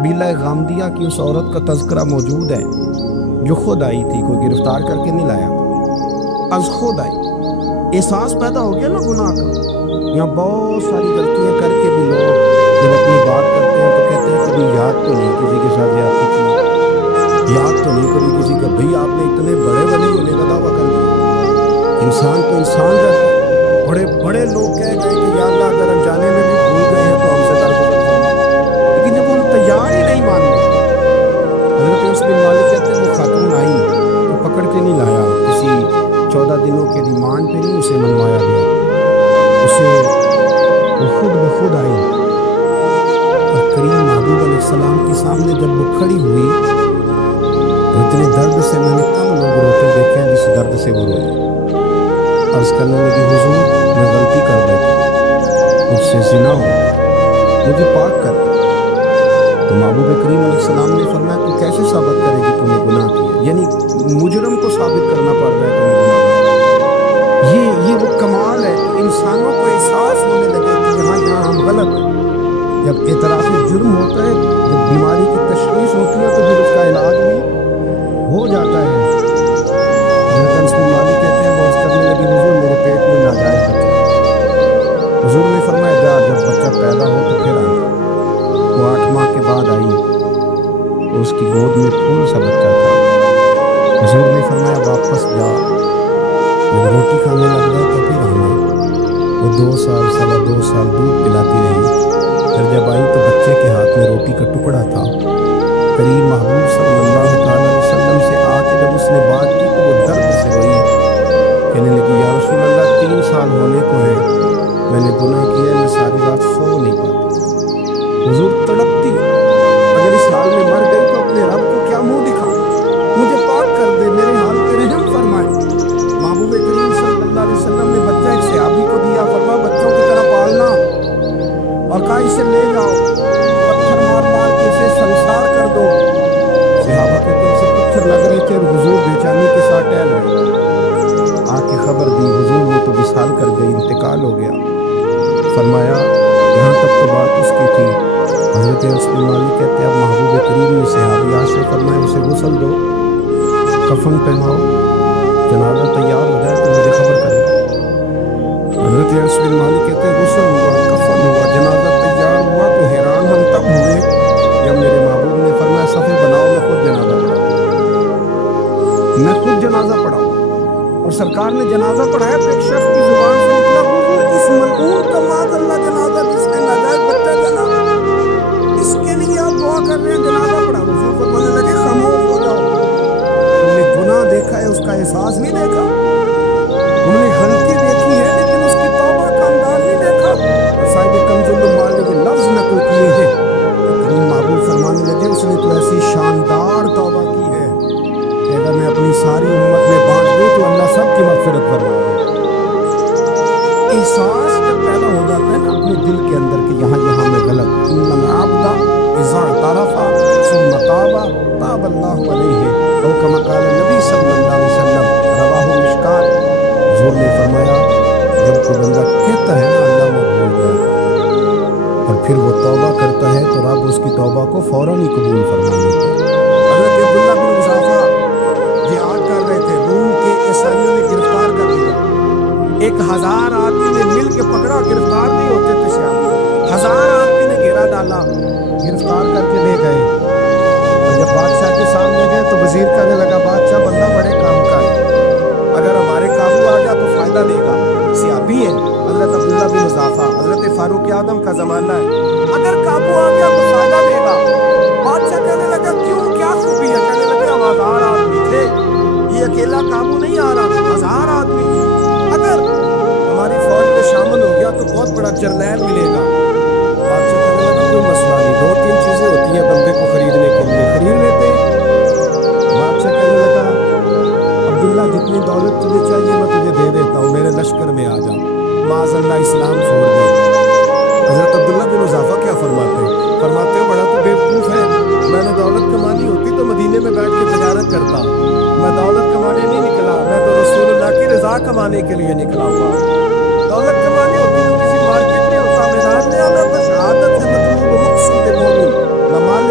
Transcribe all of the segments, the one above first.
قبیلہ غامدیہ کی اس عورت کا تذکرہ موجود ہے جو خود آئی تھی، کوئی گرفتار کر کے نہیں لایا، از خود آئی۔ احساس پیدا ہو گیا نا گناہ کا۔ یہاں بہت ساری غلطیاں کر کے بھی لوگ جب اپنی بات کرتے ہیں تو کہتے ہیں کبھی یاد تو نہیں کسی کے ساتھ زیادتی کی، یاد تو نہیں کبھی کسی کا۔ بھئی آپ نے اتنے بڑے ولی ہونے کا دعویٰ کر لیا، انسان تو انسان رہتا ہے۔ بڑے بڑے لوگ کہہ گئے کہ یا اللہ اگر انجانے میں بھی بھول گئے ہیں تو ہم سے درگزر فرما، لیکن جب ہم تیار ہی نہیں ماننے۔ حضرت انس بن مالک کہتے ہیں وہ خاتون آئی تو پکڑ کے نہیں لایا، کسی 14 دنوں کے ریمانڈ پہ نہیں اسے منوایا گیا، اسے وہ خود بخود آئی اور کریم محبوب علیہ السلام کے سامنے جب وہ کھڑی ہوئی تو اتنے درد سے میں نے کم لوگ روتے دیکھے ہیں جس درد سے وہ روئی۔ عرض کرنے لگی حضور میں غلطی کر بیٹھی، مجھ سے زنا ہو گیا، مجھے پاک کر۔ تو محبوب کریم علیہ السلام نے فرمایا تو کیسے ثابت کرے گی تو نے گناہ کیا؟ یعنی مجرم کو ثابت کرنا پڑ رہا ہے تو نے گناہ کیا۔ یہ وہ کمال ہے کہ انسانوں کو احساس ہونے لگے کہ یہاں ہم غلط ہیں۔ جب اعتراف جرم ہوتا ہے، جب بیماری کی تشخیص ہوتی ہے تو پھر اس کا علاج بھی ہو جاتا ہے۔ حضرت انس بن مالک کہتے ہیں وہ عرض کرنے لگی حضور میرے پیٹ میں ناجائز بچہ۔ حضور نے فرمایا جا جب بچہ پیدا ہو تو پھر آنا۔ وہ 8 ماہ کے بعد آئی تو اس کی گود میں پھول سا بچہ تھا۔ حضور نے فرمایا واپس جا، جب روٹی کھانے لگ گیا تو پھر آنا۔ وہ 2 سال 2.25 سال دودھ پلاتی رہی، پھر جب آئی تو بچے کے ہاتھ میں روٹی کا ٹکڑا تھا۔ کریم محبوب صلی اللہ تعالیٰ علیہ وسلم سے آ کے جب اس نے بات کی تو وہ درد سے روئی، کہنے لگی یا رسول اللہ 3 سال ہونے کو ہے، میں نے گناہ کیا، میں ساری رات سو نہیں پاتی۔ حضور تڑپتی اگر اس حال میں مر گئی تو اپنے رب کو کیا منہ دکھاؤں، مجھے پاک کر دے، میرے حال پہ رحم فرمائے۔ محبوب کریم صلی اللہ علیہ وسلم نے بچہ ایک صحابی کو دیا، فرمایا بچوں کی طرح پالنا، اور کہا اسے لے جاؤ، پتھر مار مار کے اسے سنسار کر دو۔ صحابہ کے دل سے پتھر لگ رہے تھے اور حضور بےچانی کے ساتھ ٹہل رہے، آ کے خبر دی حضور وہ تو وصال کر گئی، انتقال ہو گیا۔ فرمایا یہاں تک تو بات اس کی تھی۔ حضرت انس بن مالک کہتے ہیں اب محبوب کریم نے صحابیات سے فرمایا اسے غسل دو، کفن پہناؤ، جنازہ تیار ہو جائے تو مجھے خبر کرنا۔ حضرت انس بن مالک کہتے ہیں غسل ہوا، کفن ہوا، جنازہ تیار ہوا تو حیران ہم تب ہوئے جب میرے محبوب نے فرمایا صفے بناؤ، میں خود جنازہ پڑھاؤں، میں خود جنازہ پڑھاؤں۔ اور سرکار نے جنازہ پڑھایا تو ایک شخص کی زبان سے نکلا حضور اس ملعون کا معاذ اللہ جنازہ جس نے ناجائز بچہ جنا، اس کے لیے آپ دعا کر رہے ہیں، جنازہ پڑھا۔ حضور فرمانے لگے خاموش ہو جاؤ، تم نے گناہ دیکھا ہے اس کا احساس نہیں دیکھا، تم نے غلطی دیکھی ہے لیکن اس کی توبہ کا انداز نہیں دیکھا۔ اور صاحب کنز العمال نے یہ لفظ نقل کیے ہیں کہ کریم محبوب فرمانے لگے اس نے تو ایسی شاندار توبہ کی ہے کہ اگر میں اپنی ساری امت میں بانٹ دوں تو اللہ سب کی مغفرت فرما دے۔ احساس جب پیدا ہو جاتا ہے نا اپنے دل کے اندر کہ یہاں میں غلط، انما عبد اذا اعترف ثم تاب تاب اللہ علیہ، او کما قال نبی صلی اللہ علیہ وسلم، رواہ مشکات۔ حضور نے فرمایا جب کوئی بندہ کہتا ہے نا اللہ وہ بھول جائے گا، اور پھر وہ توبہ کرتا ہے تو رب اس کی توبہ کو فوراً ہی قبول فرما لیتا ہے۔ حضرت عبداللہ بن حذافہ جہاد کر رہے تھے، روم کے عیسائیوں نے گرفتار کر لیا، 1000 آدمی نے مل کے پکڑا، گرفتار نہیں ہوتے تھے صحابہ، 1000 آدمی نے گھیرا ڈالا، گرفتار کر کے لے گئے۔ اور جب بادشاہ کے سامنے گئے تو وزیر کہنے لگا بادشاہ بندہ بڑے کام کا ہے، اگر ہمارے قابو آ گیا تو فائدہ دے گا، صحابی ہے حضرت عبداللہ بن حذافہ، حضرت فاروق اعظم کا زمانہ ہے، اگر قابو آ گیا تو فائدہ دے گا۔ بادشاہ کہنے لگا کیوں، کیا خوبی ہے؟ کہنے لگے ہم 1000 آدمی تھے، یہ اکیلا قابو نہیں آ رہا، 1000 آدمی تھے، اگر ہماری فوج میں شامل ہو گیا تو بہت بڑا جرنیل ملے گا۔ بادشاہ کہنے لگا کوئی مسئلہ نہیں، 2-3 چیزیں ہوتی ہیں بندے کو خریدنے کے لیے، خرید لیتے ہیں۔ بادشاہ کہنے لگا عبداللہ جتنی دولت تجھے چاہیے میں تجھے دے دیتا ہوں، میرے لشکر میں آ جا، معاذ اللہ اسلام چھوڑ دے۔ حضرت عبداللہ بن حذافہ کیا فرماتے ہیں بڑا تو بیوقوف ہے، میں نے دولت کمانی ہوتی تو مدینے میں بیٹھ کے تجارت کرتا، میں دولت کمانے نہیں نکلا، میں تو رسول اللہ کی رضا کمانے کے لیے نکلا ہوا، دولت کمانی ہوتی تو کسی مارکیٹ میں ہوتا، میدان میں آنا تو شہادت ہے مطلوب مقصود مومن، نہ مال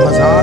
1000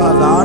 1000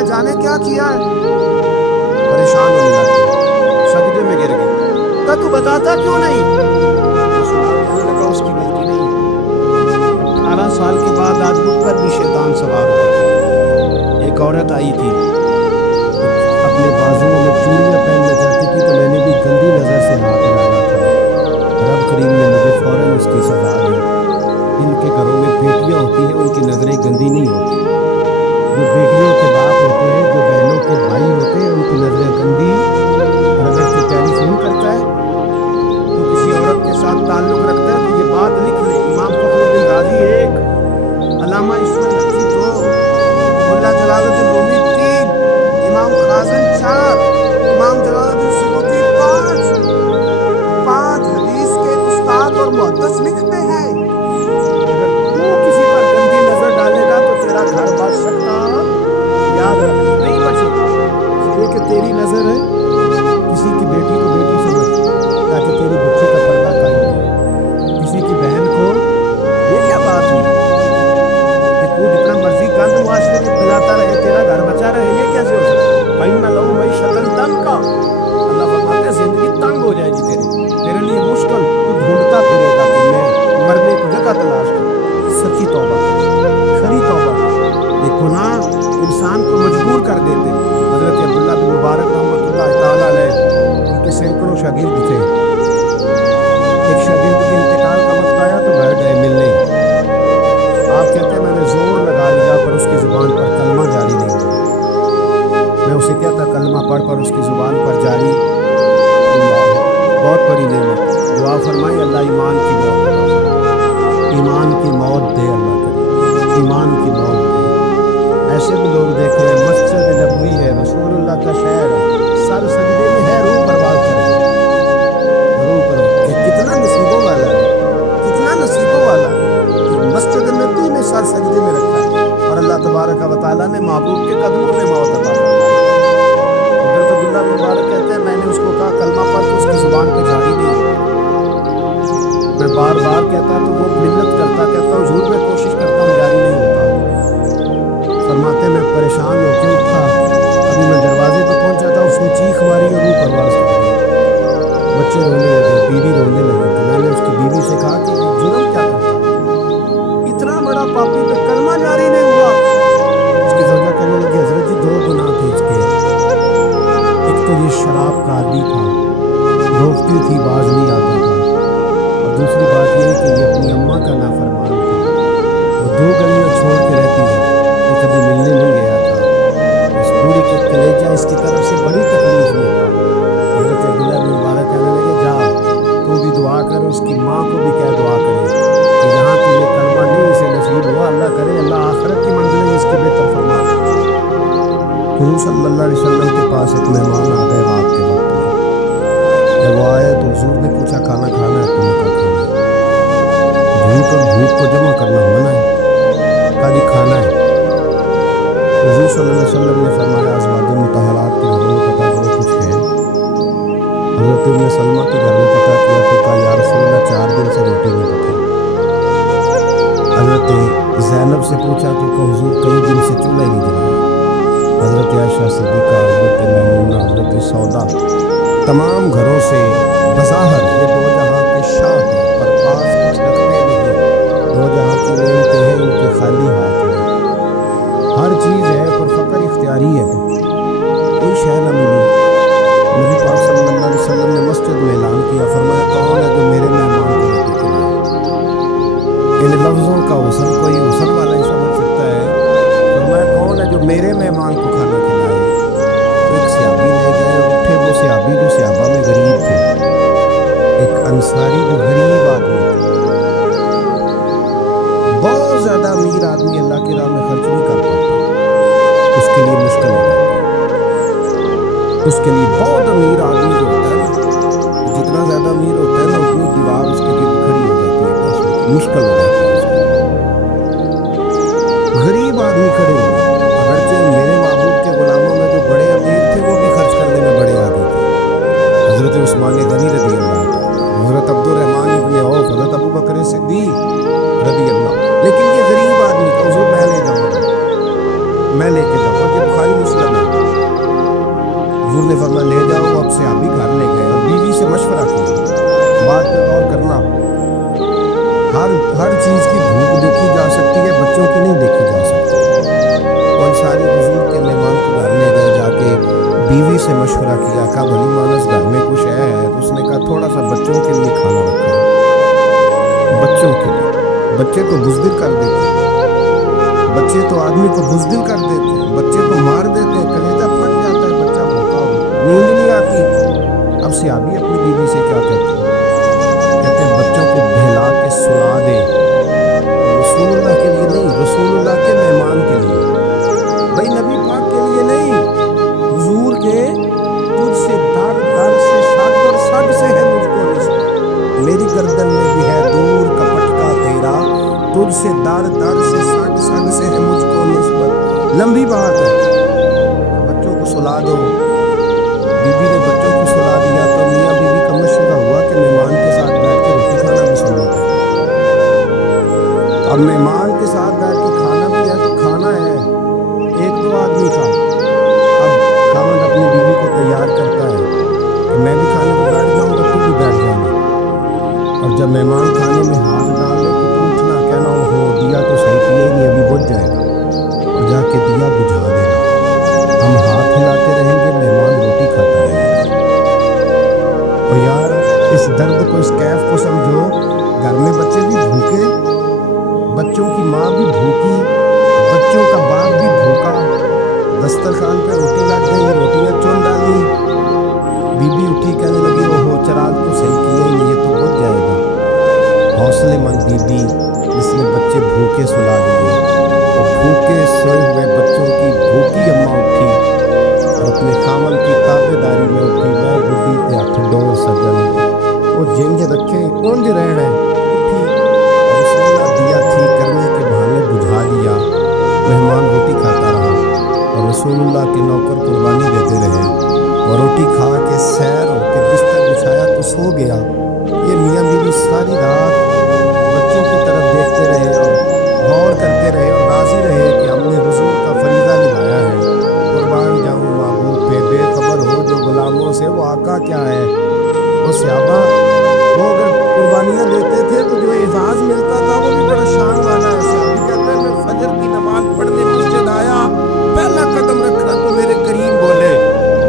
ہے جانے کیا کیا ہے؟ پریشان ہونے لگے، سجدے میں گر گئے۔ کہا تو بتاتا کیوں نہیں؟ کہنے لگا اس کی غلطی نہیں، 18 سال کے بعد آج مجھ پر بھی شیطان سوار ہوا۔ ایک عورت آئی تھی، اپنے بازوؤں میں چوڑیاں پہننا چاہتی تھی تو میں نے بھی گندی نظر سے ہاتھ ڈالا تھا، رب کریم نے مجھے فوراً اس کی سزا دی۔ جن کے گھروں میں بیٹیاں ہوتی ہیں ان کی نظریں گندی نہیں ہوتی، جو بیٹیوں کے باپ ہوتے ہیں، جو بہنوں کے بھائی ہوتے ہیں، ان کی نظریں گندی۔ اور اگر تو ٹیلی فون کرتا ہے تو کسی عورت کے ساتھ تعلق رکھتا ہے تو یہ بات لکھ لے، امام فخر الدین رازی 1، علامہ اسماعیل نقوی 2، ملا جلال الدین رومی 3، امام خازن 4، امام جلال الدین سیوطی 5 حدیث کے استاد اور محدث لکھتے ہیں اگر تو کسی پر گندی نظر ڈالے گا تو تیرا گھر بچ سکتا، یاد رکھ نہیں بچے گا، اس لیے کہ تیری نظر ہے کسی کی بیٹی کو بیٹی سمجھ تاکہ تیری بچے کا پردہ قائم ہو، کسی کی بہن کو یہ کیا بات ہوئی کہ تو جتنا مرضی گند معاشرے میں پھیلاتا رہے تیرا گھر بچا رہے، یہ کیسے ہو سکتا؟ فَإِنَّ لَهُ مَعِيشَةً ضَنكًا، اللہ فرماتے ہیں زندگی تنگ ہو جائے گی تیرے لیے مشکل، تو ڈھونڈتا پھرے گا کہ میں مرنے کو جگہ تلاش کروں۔ سچی توبہ کر، کھری توبہ کر۔ یہ گناہ انسان کو مجبور کر دیتے۔ حضرت عبداللہ بن مبارک رحمۃ اللہ تعالیٰ علیہ، ان کے سینکڑوں شاگرد تھے، ایک شاگرد کے انتقال کا وقت آیا تو گھر گئے ملنے، آپ کہتے ہیں میں نے زور لگا لیا پر اس کی زبان پر کلمہ جاری نہیں ہوا، میں اسے کہتا کلمہ پڑھ پر اس کی زبان پر جاری، اللہ بہت بڑی نعمت، دعا فرمائی اللہ ایمان کی موت عطا فرمائے، ایمان کی موت دے اللہ کرے، ایمان کی موت دے۔ ایسے بھی لوگ دیکھے ہیں، مسجد نبوی ہے، رسول اللہ کا شہر ہے، سر سجدے میں ہے، روح پرواز کر رہی ہے، روح پرواز، کہ کتنا نصیبوں والا ہے، کتنا نصیبوں والا ہے کہ مسجد نبوی میں سر سجدے میں رکھا ہے اور اللہ تبارک و تعالیٰ نے محبوب کے قدموں میں موت عطا فرمائی۔ حضرت عبداللہ بن مبارک کہتے ہیں میں نے اس کو کہا کلمہ پڑھ تو اس کی زبان پہ جاری نہیں ہوتا، میں بار بار کہتا تو وہ منت کرتا، کہتا حضور میں کوشش کرتا ہوں جاری نہیں ہوتا۔ فرماتے میں پریشان ہو کے اٹھا، ابھی میں دروازے پہ پہنچا تھا اس نے چیخ ماری اور روح پرواز کر گئی، بچے رونے لگے، بیوی رونے لگی، تو میں نے اس کی بیوی سے کہا کہ یہ جرم کیا کرتا ہے، اتنا بڑا پاپی پہ کلمہ جاری نہیں ہوا۔ اس کی زوجہ کہنے لگی حضرت جی 2 گناہ تھے اس کے، ایک تو یہ شراب کا عادی تھا، روکتی تھی باز نہیں آتا تھا، اور دوسری بات یہ کہ یہ اپنی اماں کا نافرمان تھا، وہ 2 گلیاں چھوڑ کے رہتی ہے، یہ کبھی ملنے نہیں گیا تھا، اس بوڑھی کے کلیجہ اس کی طرف سے بڑی تکلیف میں تھا۔ حضرت عبداللہ بن مبارک کہنے لگے جا تو بھی دعا کر، اس کی ماں کو بھی کہہ دعا کرے کہ یہاں تجھے کلمہ نہیں اسے نصیب ہوا، اللہ کرے اللہ آخرت کی منزلیں اس کی بہتر فرما دے۔ حضور صلی اللہ علیہ وسلم کے پاس ایک مہمان آ گئے رات کے وقت میں، جب وہ آئے تو حضور نے پوچھا کھانا کھانا ہے؟ تو نے کہا کھانا ہے۔ بھوک اور بھوک کو جمع کرنا منع ہے، کہا جی کھانا ہے۔ حضور صلی اللہ علیہ وسلم نے فرمایا ازواج مطہرات کے گھروں میں پتہ کرو کچھ ہے؟ حضرت ام سلمہ کے گھر میں پتہ کیا تو کہا یا رسول اللہ 4 دن سے روٹی نہیں پکی۔ حضرت زینب سے پوچھا تو کہا حضور کئی دن سے چولہا ہی نہیں جلایا۔ حضرت عائشہ صدیقہ، حضرت میمونہ، حضرت سودا، تمام گھروں سے بظاہر یہ 2 جہاں کے شاہ ہیں پر پاس کچھ رکھتے نہیں، 2 جہاں کی نعمتیں ہیں ان کے خالی ہاتھ ہیں، ہر چیز ہے پر فقر اختیاری ہے، کوئی شے نہ ملی۔ نبی پاک صلی اللہ علیہ وسلم نے مسجد میں اعلان کیا، فرمایا کون ہے جو میرے مہمان کو روٹی کھلائے؟ ان لفظوں کا حسن کوئی حسن والا ہی سمجھ سکتا ہے، فرمایا کون ہے جو میرے مہمان کو کھانا کھلائے؟ تو ایک صحابی لے گئے اور اٹھے، وہ صحابی جو صحابہ میں غریب تھے، ایک انصاری جو غریب آدمی تھے، بہت زیادہ امیر آدمی اللہ کی راہ میں خرچ نہیں کر پاتا، اس کے لیے مشکل ہو جاتا ہے، اس کے لیے بہت امیر آدمی جو ہوتا ہے نا، جتنا زیادہ امیر ہوتا ہے نا اتنی دیوار اس کے گرد کھڑی ہو جاتی ہے، پیسوں کی مشکل ہو جاتی ہے اس کے لیے۔ غریب آدمی کھڑے ہوئے، اگرچہ میرے محبوب کے غلاموں میں جو بڑے امیر تھے وہ بھی خرچ کرنے میں بڑے آدمی تھے، حضرت عثمان غنی رضی اللہ تعالیٰ، حضرت عبد الرحمن ابن عوف، حضرت ابو بکر صدیق رضی اللہ، لیکن یہ غریب آدمی کا حضور میں لے جاؤں گا، میں لے کے جاؤں گا، یہ بخاری مسلم مشورہ کیا، کہا بھلی مانس گھر میں کچھ ہے تو اس نے کہا تھوڑا سا بچوں کے لیے کھانا رکھو، بچوں کے لیے۔ بچے تو بزدل کر دیتے ہیں، بچے تو آدمی کو بزدل کر دیتے ہیں، بچے تو مار دیتے ہیں، کلیجہ پھٹ جاتا ہے بچہ بھوکا ہو، نیند نہیں آتی۔ اب صحابی اپنی بیوی سے کیا کہتے ہیں؟ کہتے ہیں بچوں کو بہلا کے سلا دے، رسول اللہ کے لیے نہیں، رسول اللہ کے مہمان کے لیے، بھائی نبی پاک کے لیے نہیں، حضور کے تجھ سے در در سے شگ اور شگ سے ہے مجھ کو نسبت، میری گردن میں بھی ہے دور کا پٹکا تیرا، تجھ سے در در سے شگ شگ سے ہے مجھ کو نسبت۔ لمبی بات ہے، بچوں کو سلا دو۔ بی بی نے بچوں کو سلا دیا تو میاں بیوی کا مشورہ ہوا کہ مہمان کے ساتھ بیٹھ کے روٹی کھانا بھی سنت ہے۔ اب مہمان کے ساتھ بیٹھ کے کھانا بھی ہے تو کھانا ہے ایک دو آدمی کا۔ اب خاوند اپنی بیوی کو تیار کرتا ہے کہ میں بھی کھانے کو بیٹھ جاؤں گا، تو بھی بیٹھ جانا، اور جب مہمان کھانے میں ہاتھ ڈال لے تو پوچھنا، کہنا ہو دیا تو صحیح کیا ہی نہیں، ابھی بجھ جائے گا، اور جا کے دیا بجھا دینا، ہم ہاتھ ہلاتے رہیں گے، مہمان روٹی کھاتا رہے گا۔ اور یار اس درد کو، اس کیف کو سمجھو، گھر میں بچے بھی بھوکے، بچوں کی ماں بھی بھوکی، بچوں کا باپ بھی بھوکا، دسترخوان پہ روٹی لگ گئی، روٹیاں چون ڈالی، بی بی اٹھی کہنے لگی اوہو چراغ تو صحیح کیا ہی نہیں، یہ تو بجھ جائے گا۔ حوصلے مند بی بی جس نے بچے بھوکے سلا دیے، اور بھوکے سوئے ہوئے بچوں کی بھوکی اماں اٹھی اور اپنے خاوند کی تابے داری میں اٹھی، میں بڈھی تے ہتھ ڈور سجن، وہ جنج رکھے اونج رہنا ہے، اٹھی اور اس نے نہ دیا ٹھیک کرنے کے بہانے بجھا دیا، مہمان روٹی کھاتا رہا اور رسول اللہ کے نوکر قربانی دیتے رہے، اور روٹی کھا کے سیر ہو کے بستر بچھایا تو سو گیا۔ یہ میاں بیوی ساری رات بچوں کی طرف دیکھتے رہے اور غور کرتے رہے اور راضی رہے کہ ہم نے حضور کا فریضہ نبھایا ہے۔ قربان جاؤں محبوب پہ، بے خبر ہو جو غلاموں سے وہ آقا کیا ہے۔ وہ صحابہ وہ اگر قربانیاں دیتے تھے تو جو اعزاز ملتا تھا وہ بھی بڑا شان والا ہے۔ صحابی کہتے ہیں میں فجر کی نماز پڑھنے مسجد آیا، پہلا قدم رکھا تو میرے کریم بولے،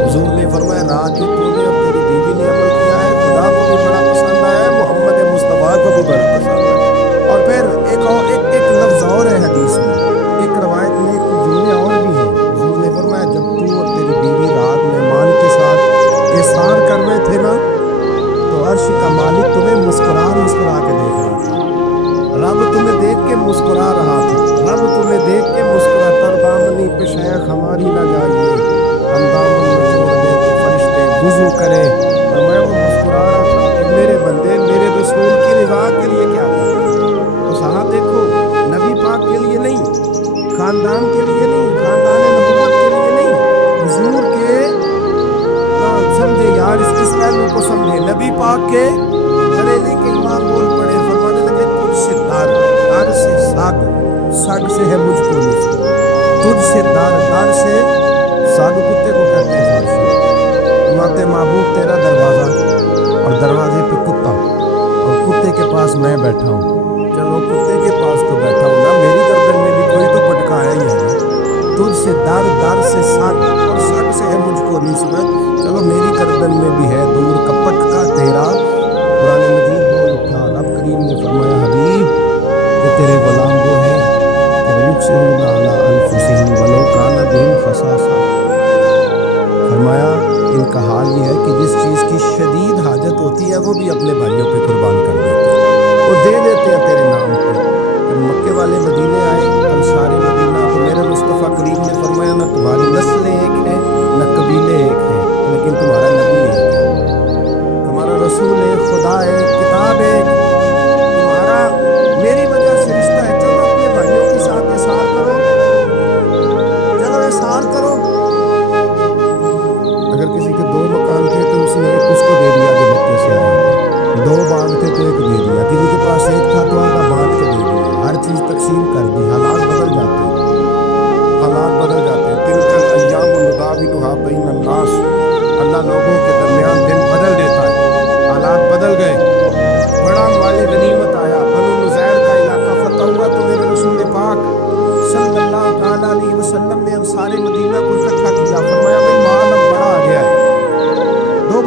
حضور نے فرمایا رات جو تو نے اور تیری بیوی نے عمل کیا ہے خدا کو بھی بڑا پسند آیا ہے، محمد مصطفیٰ کو بھی بڑا پسند ہے۔ اور پھر ایک لفظ اور ہے حدیث میں، ایک روایت میں ایک جملے اور بھی ہیں، حضور نے فرمایا جب تو اور تیری بیوی رات مہمان کے ساتھ احسان کر رہے تھے نا تو عرش کا مالک تمہیں مسکرا مسکرا کے دیکھ رہا تھا، رب تمہیں دیکھ کے مسکرا رہا تھا، رب تمہیں دیکھ کے مسکرا، تر دامنی پہ شیخ ہماری نہ جائیے، ہم دامن میں چھوڑ دیں تو فرشتے وضو کرے، اور میں وہ مسکرا رہا تھا کہ میرے بندے میرے رسول کی رضا کے لیے کیا کرتے ہیں۔ تو صاحب دیکھو، نبی پاک کے لیے نہیں، خاندان کے لیے نہیں، خاندان نبوت کے لیے نہیں، حضور کے سمجھے یار، اس پہلو کو سمجھے، نبی پاک کے بریلی کے امام بول پڑے، فرمانے لگے تجھ سے در در سے سگ سگ سے ہے مجھ کو نسبت، تجھ سے در در سے سگ کتے کو کہتے ہیں فارسی، فرماتے محبوب تیرا دروازہ اور دروازے پہ کتا اور کتے کے پاس میں بیٹھا ہوں، چلو کتے کے پاس تو بیٹھا ہوں نا، میری گردن میں بھی کوئی تو پٹکا ہے ہی ہے نا، تجھ سے در در سے سگ اور سگ سے ہے مجھ کو نسبت، چلو میری گردن میں بھی ہے دور کا پٹکا تیرا۔ قرآن مجید بول اٹھا، رب کریم نے فرمایا حبیب کہ تیرے غلام وہ ہیں کہ وَيُؤْثِرُونَ عَلَىٰ أَنفُسِهِمْ وَلَوْ كَانَ بِهِمْ خَصَاصَةٌ، فرمایا ان کا حال یہ ہے کہ جس چیز کی شدید حاجت ہوتی ہے وہ بھی اپنے بھائیوں پہ قربان کر دیتے ہیں، وہ دے دیتے ہیں تیرے نام پہ۔ جب مکے والے مدینے آئے، انصار مدینہ، تو میرے مصطفیٰ کریم نے فرمایا نہ تمہاری نسل ایک ہے نہ قبیلے ایک ہیں، لیکن تمہارا نبی ایک ہے، تمہارا رسول ایک، خدا ایک، کتاب ایک، تمہارا میری وجہ سے رشتہ ہے، چلو اپنے بھائیوں کے ساتھ احسان کرو، چلو احسان کرو۔ اگر کسی کے 2 مکان تھے تو اس نے ایک اس کو دے دیا جو مکے سے آیا تھا، 2 باغ تھے تو ایک دے دیا، کسی کے پاس ایک تھا تو آدھا بانٹ کے دے دیا، ہر چیز تقسیم کر دی۔ حالات بدل جاتے ہیں، حالات بدل جاتے ہیں، تلک الایام نداولها بین الناس، اللہ لوگوں کے درمیان دن بدل دیتا ہے، حالات بدل گئے، بڑا مال غنیمت آیا، بنو نذیر کا علاقہ فتح ہوا تو میرے رسول پاک صلی اللہ تعالیٰ علیہ وسلم نے انصار مدینہ کو اکٹھا کیا، فرمایا بھائی مال اب بڑا آ گیا ہے،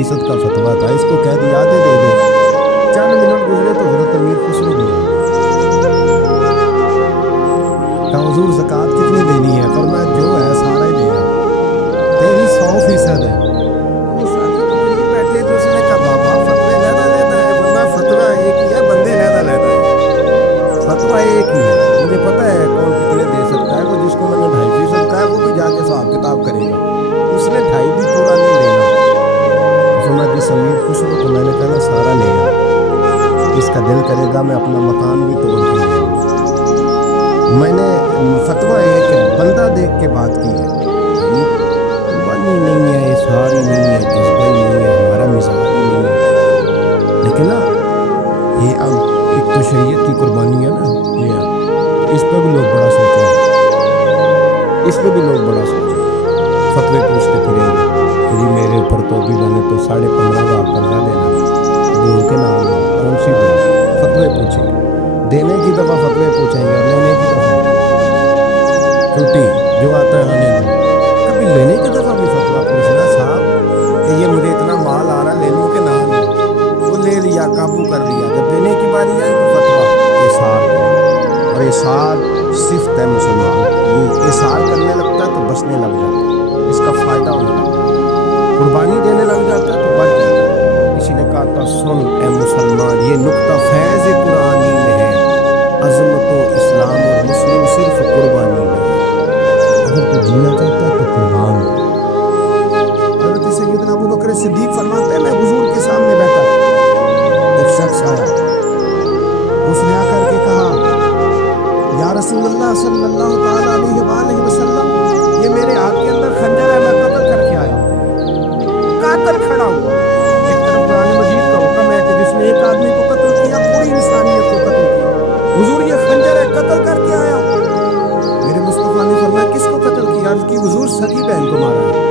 100% کا فتویٰ تھا، اس کو کہہ دیا دے دے. چند منٹ گزرے تو حضرت امیر خسرو بھی آئے. کہا حضور زکوٰۃ کتنی دینی ہے؟ فرمایا جو ہے سارا ہی دے آ، تیری 100% ہے. وہ ساتھی تو غریب بیٹھے تھے، اس نے کہا بابا فتوی لینا لیتا ہے. فرمایا فتویٰ ایک ہی ہے، بندے لینا لیتا ہے. فتویٰ ایک ہی ہے، مجھے پتہ ہے کون کتنے دے سکتا ہے. وہ جس کو میں نے 2.5% کہا ہے وہ بھی جا کے حساب کتاب کرے گا، اس نے 2.5 بھی پورا نہیں لینا. فرمایا جس امیر خسرو کو میں نے کہا نا سارا لے آ، اس کا دل کرے گا میں اپنا مکان بھی توڑ کے لے آؤں. میں نے فتویٰ ایک ہے، بندہ دیکھ کے بات کی ہے. قربانی نہیں ہے، اظہار ہی نہیں ہے، جذبہ ہی نہیں ہے، ہمارا مزاج ہی نہیں ہے. لیکن نا یہ اب ایک تو شریعت کی قربانی ہے نا، یہ اس پہ بھی لوگ بڑا سوچیں گے، اس پہ بھی لوگ بڑا سوچیں گے. فتوے پوچھتے پھریں گے کہ جی میرے اوپر تو بھی میں نے تو 15,500 قرضہ دینا ہے، بو کے نام ہے کون سی بو. فتوے پوچھیں گے، دینے کی دفعہ فتوے پوچھیں گے اور لینے کی دفعہ چھٹی جو آتا ہے آنے دو. کبھی لینے کی دفعہ بھی فتویٰ پوچھنا صاحب کہ یہ مجھے اتنا مال آ رہا ہے لے لوں کہ نہ لوں. وہ لے لیا، قابو کر لیا. جب دینے کی باری آئی تو فتویٰ احصار کرو. اور احصار صفت ہے مسلمان کی، یہ احصار کرنے لگتا ہے تو بچنے لگ جاتا ہے، اس کا فائدہ ہونے لگتا ہے. قربانی دینے لگ جاتا ہے تو بچ جاتا ہے. کسی نے کہا تھا سن اے مسلمان، یہ نقطہ فیض قرآنی میں ہے، عظمت و اسلام اور مسلم صرف قربانی میں ہے. اگر تو جینا چاہتا ہے تو قربان ہو. حضرت سیدنا ابو بکر صدیق فرماتے ہیں میں حضور کے سامنے بیٹھا تھا، ایک شخص آیا، اس نے آ کر کے کہا یا رسول اللہ صلی اللہ تعالیٰ علیہ وآلہ وسلم، یہ میرے ہاتھ کے اندر خنجر ہے، میں قتل کر کے آیا. قاتل کھڑا ہوا. ایک طرف قرآن مجید کا حکم ہے کہ جس نے ایک آدمی کو قتل کیا پوری انسانیت کو قتل کیا. حضور یہ خنجر ہے، قتل کر کے آیا. میرے مصطفیٰ نے فرمایا کس کو قتل کیا؟ عرض کی حضور سگی بہن کو مارا ہے.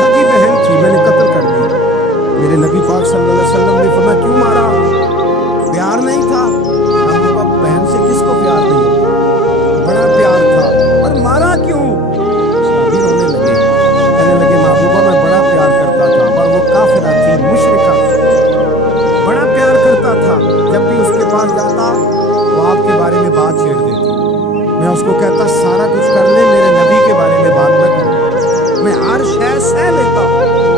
سگی بہن تھی، میں نے قتل کر دی. میرے نبی پاک صلی اللہ علیہ وسلم نے فرمایا کیوں مارا؟ پیار نہیں تھا؟ اب بہن سے کس کو پیار نہیں ہوتا؟ بڑا پیار تھا، پر مارا کیوں؟ صحابی رونے لگے، کہنے لگے محبوبہ میں بڑا پیار کرتا تھا، پر وہ کافرہ تھی، مشرکہ تھی، بڑا پیار کرتا تھا. جب بھی اس کے پاس جاتا وہ آپ کے بارے میں بات چھیڑ دیتی. میں اس کو کہتا سارا کچھ کر لے، میرے نبی کے بارے میں بات نہ کر. میں ہر شے سہ لیتا،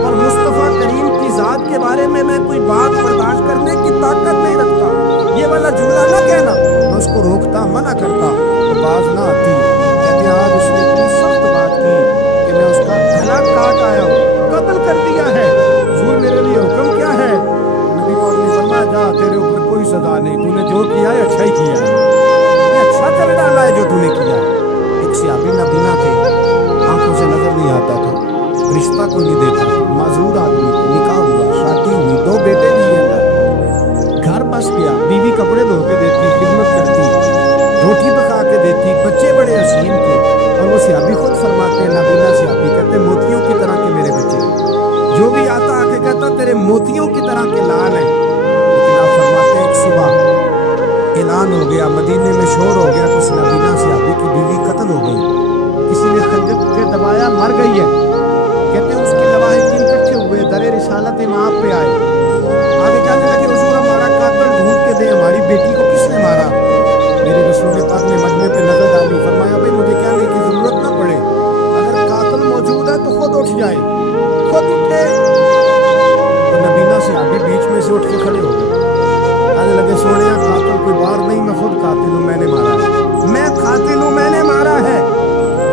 پر مصطفیٰ کریم کی ذات کے بارے میں کوئی بات برداشت کرنے کی طاقت نہیں رکھتا. یہ والا جملہ نہ کہنا. میں اس کو روکتا، منع کرتا، تو باز نہ آتی. کہتے ہیں آج اس نے اتنی سخت بات کی کہ میں اس کا گلا کاٹ آیا ہوں، قتل کر دیا ہے. حضور میرے لیے حکم کیا ہے؟ نبی پاک نے فرمایا جا، تیرے اوپر کوئی سزا نہیں، تو نے جو کیا ہے اچھا ہی کیا ہے، اچھا کر ڈالا ہے جو تو نے کیا ہے. ایک صحابی نابینا تھے، آنکھوں سے نظر نہیں آتا تھا، رشتہ کوئی نہیں دیتا تھا، معذور آدمی تھے. نکاح ہوا، شادی ہوئی، 2 بیٹے دیے اللہ، گھر بس گیا. بیوی کپڑے دھو کے دیتی، خدمت کرتی، روٹی پکا کے دیتی، بچے بڑے حسین تھے. اور وہ صحابی خود فرماتے ہیں، نابینا صحابی کہتے ہیں موتیوں کی طرح کے میرے بچے ہیں. جو بھی آتا آ کے کہتا تیرے موتیوں کی طرح کے لال ہیں. لیکن آپ فرماتے ہیں ایک صبح اعلان ہو گیا، مدینے میں شور ہو گیا، کچھ نابینا صحابی کی بیوی قتل ہو گئی، کسی نے خنجر سے دبایا، مر گئی ہے. کہتے ہیں اس کے لواحقین اکٹھے ہوئے، در رسالت امام پہ آئے، آگے کہنے لگے حضور ہمارا قاتل ڈھونڈ کے دے، ہماری بیٹی کو کس نے مارا؟ میرے رسول پاک نے مجمع پہ نظر ڈالی، فرمایا بھائی مجھے کہنے کی ضرورت نہ پڑے، اگر قاتل موجود ہے تو خود اٹھ جائے. خود اٹھے تو نبینا صحابی بیچ میں سے اٹھ کے کھڑے ہو گئے. کہنے لگے سونیا قاتل کوئی باہر نہیں، میں خود قاتل ہوں، میں نے مارا ہے، میں قاتل ہوں، میں نے مارا ہے.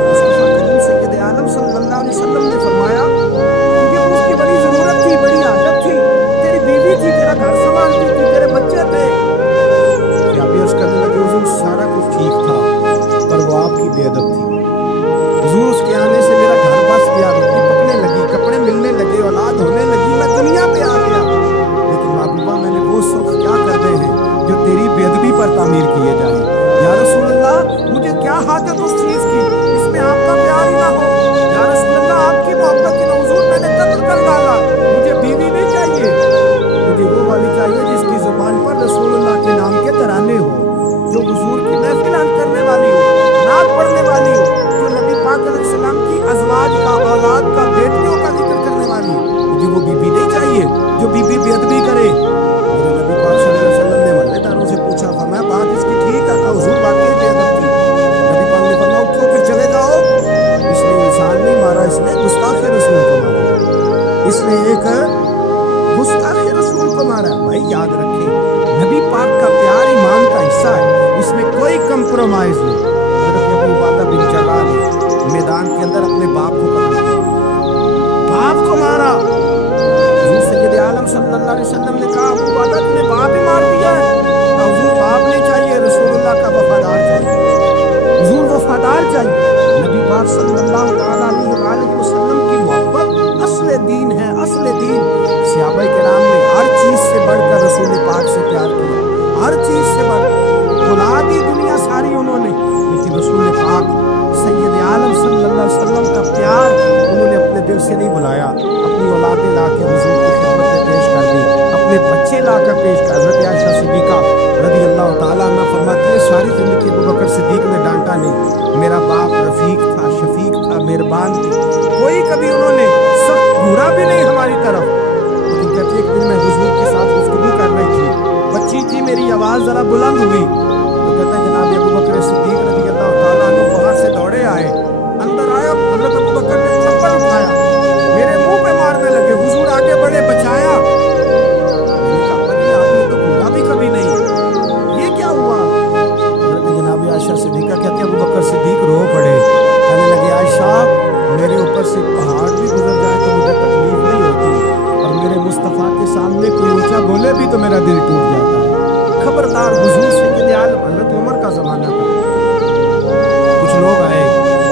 مصطفیٰ کریم سید عالم صلی اللہ علیہ وسلم نے فرمایا تجھے تو اس کی بڑی ضرورت تھی، بڑی حاجت تھی، تیری بیوی تھی، تیرا گھر سنبھالتی تھی، تیرے بچے تھے. صحابی عرض کرنے لگے حضور سارا کچھ ٹھیک تھا، پر وہ آپ کی بے ادب تھی. حضور اس کے آنے سے میرا گھر بس گیا، روٹی پکنے لگی، کپڑے ملنے لگے، اولاد ہونے لگی، میں دنیا پہ آ گیا. لیکن محبوبہ میں نے وہ سخ کیا کرنے ہیں جو تیری بے ادبی پر تعمیر کیے جائیں. یا رسول اللہ مجھے کیا حاجت اس چیز کی اس میں آپ کا پیار ہی نہ ہو. یا رسول اللہ آپ کی محبت کی حضور میں نے قتل کر ڈالا، مجھے بیوی نہیں چاہیے، مجھے وہ والی چاہیے جس کی زبان پر رسول اللہ کے نام کے ترانے ہو، جو حضور کی محفل کرنے والی ہو، نعت پڑھنے والی ہو، جو نبی پاک علیہ السلام کی ازواج کا، اولاد کا، بیٹیوں کا ذکر کرنے والی ہو. مجھے وہ بیوی نہیں چاہیے. کمپرومائز نہیں. حضرت ابو عبیدہ بن جراح نے میدان کے اندر اپنے باپ کو قتل کیا, باپ کو مارا. حضور سید عالم صلی اللہ علیہ وسلم نے کہا ابو عبیدہ تم نے باپ ہی مار دیا ہے. حضور باپ نہیں چاہیے, رسول اللہ کا وفادار چاہیے, حضور وفادار چاہیے. نبی پاک صلی اللہ تعالیٰ علیہ وسلم کی محبت اصل دین ہے, اصل دین. صحابہ کرام نے ہر چیز سے بڑھ کر رسول پاک سے پیار کیا, ہر چیز سے بڑھ کر. بلا دی دنیا ساری انہوں نے, لیکن رسول پاک سید عالم صلی اللہ علیہ وسلم کا پیار انہوں نے اپنے دل سے نہیں بلایا. اپنی اولادیں لا کے حضور کی خدمت میں پیش کر دی, اپنے بچے لا کر پیش کر. حضرت عائشہ صدیقہ رضی اللہ تعالیٰ عنہ فرماتی ہے ساری زندگی ابو بکر صدیق نے ڈانٹا نہیں, میرا باپ رفیق تھا, شفیق تھا, مہربان تھی, کوئی کبھی انہوں نے سخت گھورا بھی نہیں ہماری طرف. لیکن کہتے ایک دن میں حضور کے ساتھ گفتگو کر رہی تھی, بچی تھی, میری آواز ذرا بلند ہوئی تو کہتا ہے جناب ابو بکر صدیق رضی اللہ تعالیٰ عنہ باہر سے دوڑے آئے, اندر آیا, حضرت ابو بکر نے چپل اٹھایا, میرے منہ پہ مارنے لگے. حضور آگے بڑھے, بچایا. میں نے کہا ابا جی آپ نے تو گھورا بھی کبھی نہیں, یہ کیا ہوا؟ حضرت جناب عائشہ صدیقہ کہتے ابو بکر صدیق رو پڑے, کہنے لگے عائشہ میرے اوپر سے پہاڑ بھی گزر جائے تو مجھے تکلیف نہیں ہوتی, اور میرے مصطفیٰ کے سامنے کوئی اونچا بولے بھی تو میرا دل ٹوٹ جاتا ہے. خبردار, حضور سید عالم حضرت عمر کا زمانہ تھا. کچھ لوگ آئے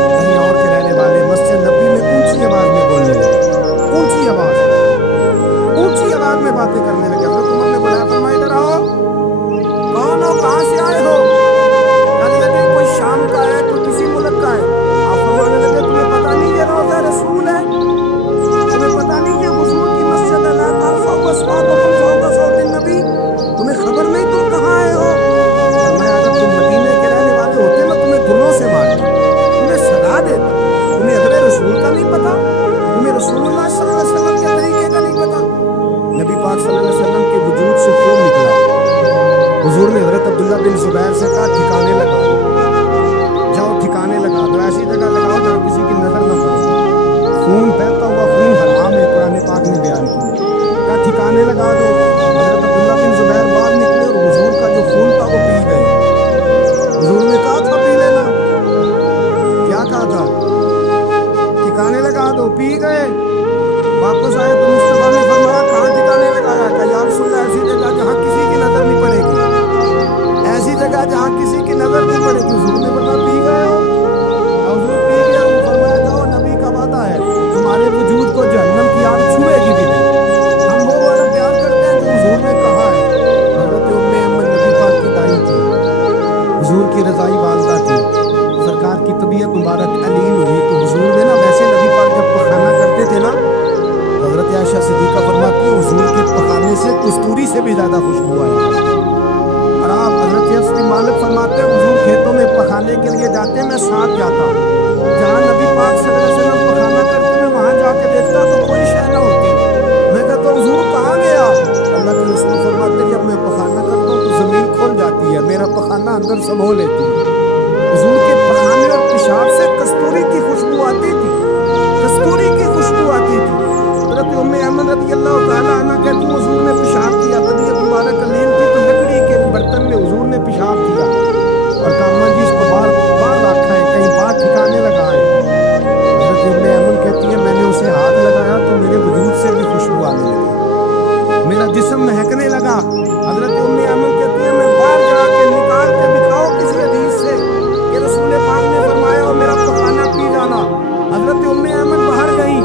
کہیں اور کے رہنے والے, مسجد نبی میں اونچی آواز میں بولنے لگے, اونچی آواز میں باتیں کرنے لگے. حضرت عمر نے بلایا, فرمایا ادھر آؤ, کون ہو, کہاں سے آئے ہو؟ کہنے لگے کوئی شام کا ہے, کوئی کسی ملک کا ہے. آپ فرمانے لگے تمہیں پتہ نہیں یہ روضہ رسول ہے, تمہیں پتہ نہیں یہ حضور کی مسجد ہے, لا ترفعوا اصواتکم فوق صوت النبی, تمہیں خبر نہیں تم کہاں آئے ہو؟ فرمایا اگر تم مدینے کے رہنے والے ہوتے میں تمہیں گلوں سے مارتا, تمہیں سلا دیتا. تمہیں ادب رسول کا نہیں پتا, تمہیں رسول اللہ صلی اللہ علیہ وسلم کے طریقے کا نہیں پتا. نبی پاک صلی اللہ علیہ وسلم کے وجود سے خون نکلا. حضور نے حضرت عبداللہ بن زبیر سے کہا ٹھکانے لگا دو, جاؤ ٹھکانے لگا دو, ایسی جگہ لگاؤ جہاں کسی کی نظر نہ پڑے. خون بہتا ہوا, خون حرام ہے, قرآن پاک نے بیان کیا. کہا ٹھکانے لگا دو. حضرت عبداللہ بن زبیر باہر نکلے اور حضور کا جو خون تھا وہ پی گئے. حضور نے کہا تھا پی لینا, کیا کہا تھا؟ ٹھکانے لگا دو, پی گئے. واپس آئے تو مصطفیٰ نے فرمایا کہاں ٹھکانے لگایا؟ کہ یا رسول اللہ ایسی جگہ جہاں کسی کی نظر نہیں پڑے گی, ایسی جگہ جہاں کسی کی نظر نہیں پڑے گی. حضور نے فرمایا پی گئے ہو؟ حضور پی گیا. وہ فرمایا جاؤ, نبی کا وعدہ ہے تمہارے وجود کو جہنم کی آگ چھوئے گی بھی نہیں. ہم وہ والا پیار کرتے ہیں جو حضور نے کہا ہے. حضرت ام ایمن نبی پاک کی دائی تھی, حضور کی رضائی والدہ تھی. سرکار کی طبیعت مبارک علیم ہوئی تو حضور نے نا ویسے نبی پاک جب پخانہ کرتے تھے نا, حضرت عائشہ صدیقہ فرماتی ہے حضور کے پخانے سے کستوری سے بھی زیادہ خوشبو آئی. اور آپ حضرت انس بن مالک فرماتے ہیں حضور کھیتوں میں پخانے کے لیے جاتے, میں ساتھ جاتا, جہاں نبی پاک صلی اللہ علیہ وسلم پخانا کرتے میں وہاں جا کے دیکھتا تو کوئی شے نہ ہوتی. میں کہتا حضور کہاں گیا؟ اللہ کے رسول فرماتے ہیں جب میں پخانا کرتا ہوں تو زمین کھل جاتی ہے, میرا پخانا اندر سمو لیتی ہے. حضور کے پخانے اور پیشاب سے کستوری کی خوشبو آتی تھی, کستوری کی خوشبو آتی تھی. حضرت ام ایمن رضی اللہ تعالیٰ عنہ کہتی حضور نے پیشاب کیا, طبیعت مبارک علیم تھی تو لکڑی کے برتن میں حضور نے پیشاب کیا اور کہا اماں جی اس کو باہر رکھا ہے, کہیں باہر ٹھکانے لگا ہے. حضرت ام ایمن کہتی ہے میں نے اسے ہاتھ لگایا تو میرے وجود سے بھی خوشبو آنے لگی, میرا جسم مہکنے لگا. حضرت ام ایمن کہتی ہے میں باہر جا کے نکال کے دکھاؤ کسی حدیث سے کہ رسول پاک نے فرمایا ہو میرا پخانہ پی جانا. حضرت ام ایمن باہر گئی,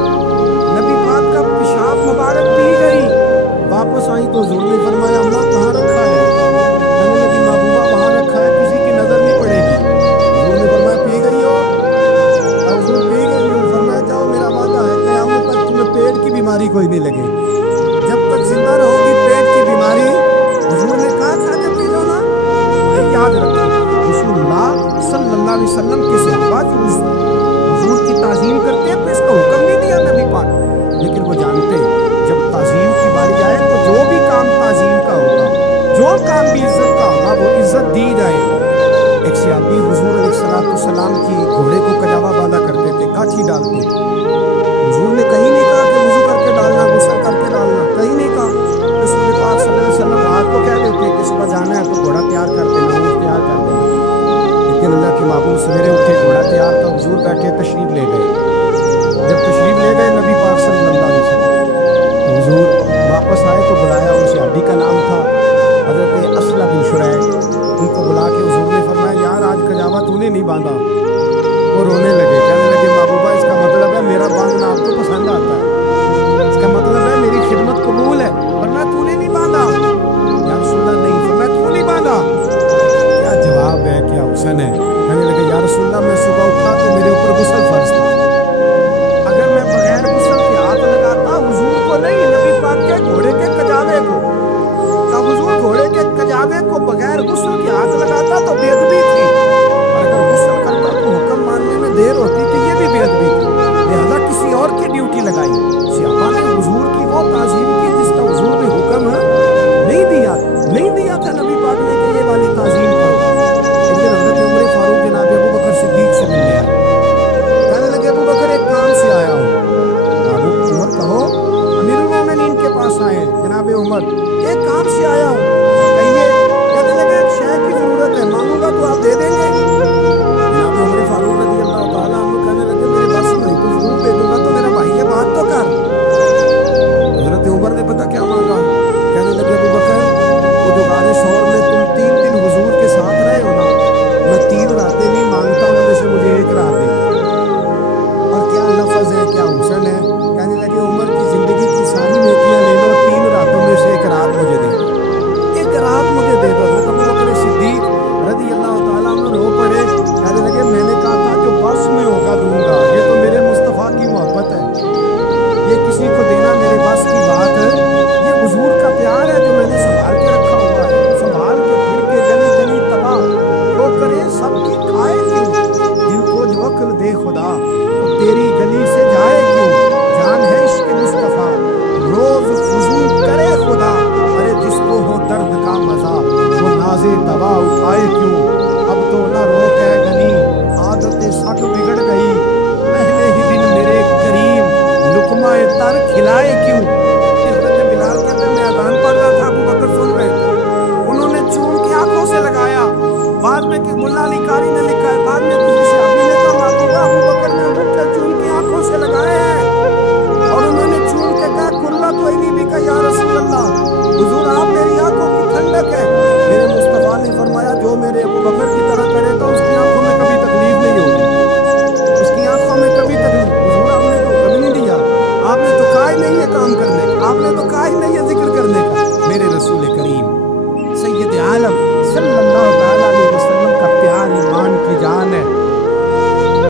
نبی پاک کا پیشاب مبارک پی گئی. واپس آئی تو حضور نے فرمایا اللہ کہاں رکھا ہے؟ کہنے لگی محبوبہ وہاں رکھا ہے, کسی کی نظر نہیں پڑے گی. حضور نے فرمایا پی گئی ہو؟ حضور پی گئی ہو. فرمایا جاؤ میرا وعدہ ہے قیامت تک تمہیں پیٹ کی بیماری کوئی نہیں لگے, جب تک زندہ رہو گی پیٹ کی بیماری. حضور نے کہا تھا کہ پی لو نا. بھائی یاد رکھیں رسول اللہ صلی اللہ علیہ وسلم کے صحابہ حضور کی تعظیم کرتے ہیں تو اس کا حکم نہیں دیا نبی پاک, لیکن وہ جانتے ہیں جب تعظیم کی باری آئے تو جو بھی کام تعظیم کا ہوگا, جو کام بھی عزت کا ہوگا وہ عزت دی جائے. ایک صحابی حضور علیہ السلام کی گھوڑے کو کجاوا باندھا کرتے تھے, کاچھی ڈالتے. حضور نے کہیں نہیں کہا کہ وضو کر کے ڈالنا, غسل کر کے ڈالنا, کہیں نہیں کہا. رسول پاک صلی اللہ علیہ وسلم رات کو کہہ دیتے کہ صبح جانا ہے تو گھوڑا تیار کر دینا, اونٹ تیار کر دینا. تھے, گھوڑا تیار تھا, حضور بیٹھے تشریف لے گئے. جب تشریف لے گئے نبی پاک صلی اللہ علیہ وسلم, تو حضور واپس آئے تو بلایا. ان صحابی کا نام تھا حضرت اسلم بن شریح. ان کو بلا کے حضور نے فرمایا یار آج کجاوا تو نے نہیں باندھا. وہ رونے لگے, کہنے لگے محبوبہ اس کا مطلب ہے میرا باندھنا آپ کو پسند آتا ہے, اس کا مطلب ہے میری خدمت قبول ہے, ورنہ تو نے نہیں باندھا. یا رسول اللہ نہیں, فرمایا تو نہیں باندھا. کیا جواب ہے, کیا حسن ہے. کہنے لگے یا رسول اللہ میں